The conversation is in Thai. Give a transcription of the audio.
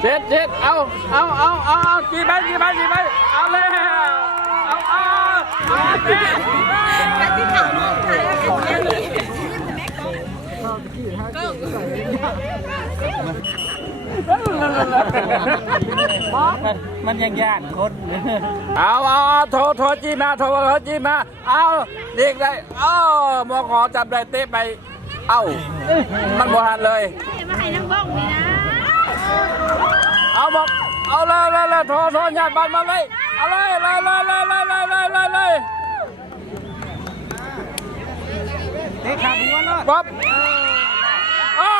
เจ็ดเอากี่ใบเอาเลยเอาเจ็ดมันยังย่านคนเอาโทรจีมาเอาเด็กได้มอขอจับได้เตะไปมันบ่ทันเลยมาให้น้ำบ้องนี่นะเอาเลยโทรญาติบ้านมาเลยเอาเลยเตะขาหัวเลย ปั๊บเอา